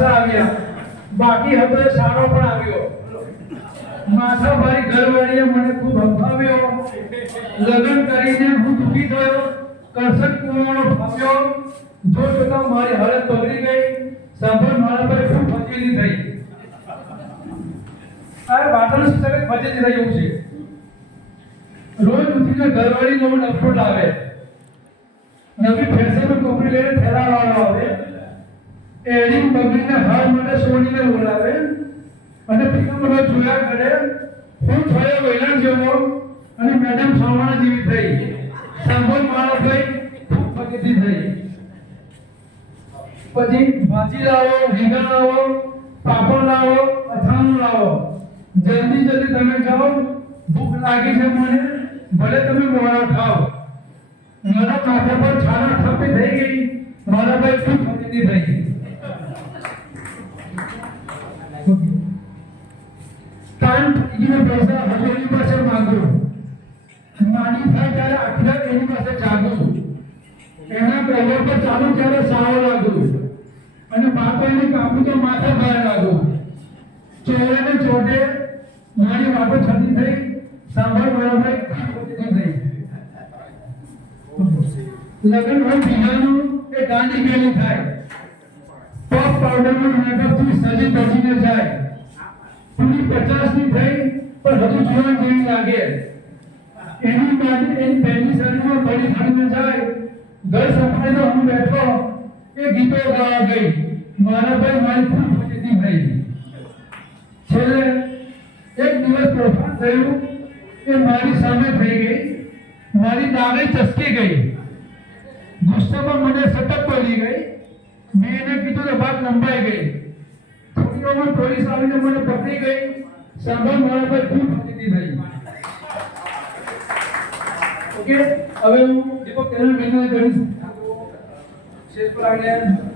આવ્યા બાકી હવે સારો પણ આવ્યો માથા મારી ઘરવાળીએ મને ખૂબ હંફાવ્યો લગ્ન કરીને હું દુખી થયો કરસન કુવાનો ફાવ્યો જો જોતા મારી હાલત બગડી ગઈ સાંભળ મારા પર ખૂબ ફજીલી થઈ આ વાતનું સતત ફજીલી થઈ એવું છે રોજ ઉઠીને ઘરવાળી નો ડફો લાવે નવી ફેશનનું કપડું લઈને થેલાવાળો આવે એડિંગ બગડીને હાર માટે સોનીને બોલાવે અને પિકઅપમાં જોયા કરે હું થયો વૈલાણ જેવો અને મેડમ સાવણા જેવી થઈ સાંભળ મારા ભાઈ ખૂબ ફજીતી થઈ પછી ભાજી લાવો રીંગણ લાવો પાપડ લાવો અથાણું લાવો જલ્દી જલ્દી તમે જાઓ ભૂખ લાગી છે મને ભલે તમે મોડા ખાઓ મારા માથા પર છાના થપ્પી થઈ ગઈ મારા ભાઈ ખૂબ ફજીતી થઈ કાન ઠીકીને પૈસા હજોરી પાસે માંગો માની થાય ત્યારે આખલા એની પાસે જાગો એના પ્રભાવ પર ચાલુ ત્યારે સારો લાગુ અને બાપાને કાપું તો માથા બહાર લાગુ ચોરાને ચોટે મારી વાતો છતી થઈ સાંભળ મારા ભાઈ થઈ લગ્ન હોય બીજાનું એ ગાંડી ગેલી થાય પફ પાવડરનું મેકઅપથી સજી બચીને જાય પૂરી 50 ની થઈ પણ હજુ જુવાન જેવી લાગે એની બાજુ એની પહેલી શરીરમાં બળી ખડીને જાય ઘર સંભાળીને હું બેઠો એ ગીતો ગાવા ગઈ મારા ભાઈ મારી ખૂબ ફજીતી થઈ છેલ્લે એક દિવસ તોફાન થયું એ મારી સામે થઈ ગઈ મારી દાગી ચસકી ગઈ ગુસ્સામાં મને સતત બોલી ગઈ મેં એને કીધું તો વાત લંબાઈ ગઈ થોડી વારમાં પોલીસ આવીને મને પકડી ગઈ સાંભળ મારા પર ખૂબ ફજીતી થઈ ઓકે હવે હું દીપક તેના મેનુ કરીશ શેષ પર આવીને